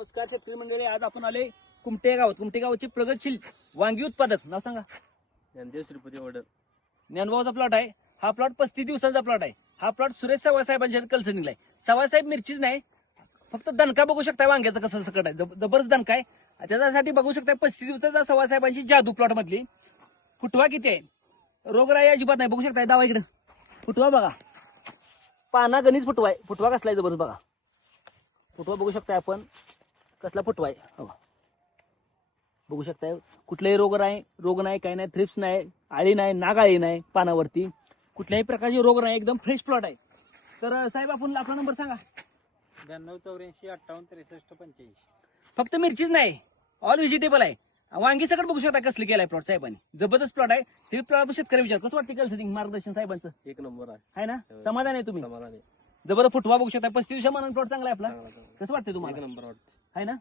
नमस्कार शेतकरी मंडळी, आज आपण आले कुमटे गावात. कुमटे गावचे प्रगतशील वांगी उत्पादक, नाव सांगा. ज्ञानदेव श्रीपती ऑर्डर. ज्ञानभाऊचा प्लॉट आहे हा. प्लॉट 35 दिवसांचा प्लॉट आहे हा. प्लॉट सुरेश साहेबांच्या कलसनिंगला आहे. साहेब मिरचीच नाही, फक्त दणका बघू शकता वांग्याचा कसं सकट आहे, जबरदस्त दणका आहे. त्याच्यासाठी बघू शकता 35 दिवसाचा साहेबांची जादू प्लॉट मधली. फुटवा किती आहे, रोगराई अजिबात नाही. बघू शकता दावा इकडे फुटवा बघा, पाना गणित फुटवा आहे. फुटवा कसला आहे जबरदस्त बघा. फुटवा बघू शकता आपण कसला फुटवा आहे. बघू शकताय कुठलाही रोग नाही, काही नाही, थ्रिप्स नाही, आळी नाही, नागाळी नाही, पानावरती कुठल्याही प्रकारचे रोग नाही. एकदम फ्रेश प्लॉट आहे. तर साहेब आपण आपला नंबर सांगा. 9284586385. फक्त मिरचीच नाही, ऑल व्हेजिटेबल आहे. वांगी सगळं बघू शकता कसलं केलाय प्लॉट साहेबांनी. जबरदस्त प्लॉट आहे. हे प्लॉट शेतकरी विचार कसं वाटतं कलसेटिंग मार्गदर्शन साहेबांचं? एक नंबर आहे ना, समाधान आहे तुम्ही? समाधान आहे. जबरदस्त फुटवा बघू शकता. 35 दिवसांना प्लॉट चांगला आहे आपला. कसं वाटतं एक तुम्हाला? नंबर वाटतं. आहे ना,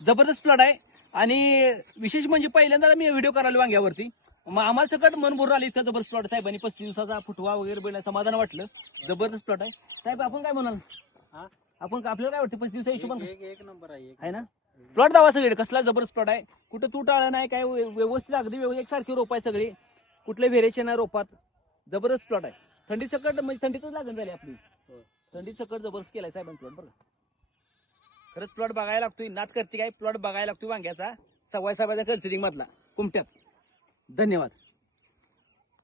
जबरदस्त प्लॉट आहे. आणि विशेष म्हणजे पहिल्यांदा मी व्हिडिओ करायला वांग्यावरती, मग आम्हाला सगळं मन भरून आलं. इतका जबरदस्त प्लॉट साहेबांनी 35 दिवसाचा फुटवा वगैरे बोलायला समाधान वाटलं. जबरदस्त प्लॉट आहे साहेब. आपण काय म्हणाल, आपण आपल्याला काय वाटतं 35 दिवसा हिशोबाने? एक नंबर आहे ना, प्लॉट दावा सगळे कसला जबरदस्त प्लॉट आहे. कुठं तूट आलं नाही, काय व्यवस्थित अगदी एकसारखी रोप आहे सगळी, कुठले व्हेरिएशन आहे रोपात. जबरदस्त प्लॉट आहे. थंडी सकट म्हणजे थंडीतच लागण झाली आपली. थंडी सकट जबरदस्त केलाय साहेबांनी प्लॉट. बरं खरंच प्लॉट बघायला लागतोय. नात करते काय, प्लॉट बघायला लागतोय वांग्याचा साहेबांच्या कन्सिडिंग मधला कुमट्यात. धन्यवाद.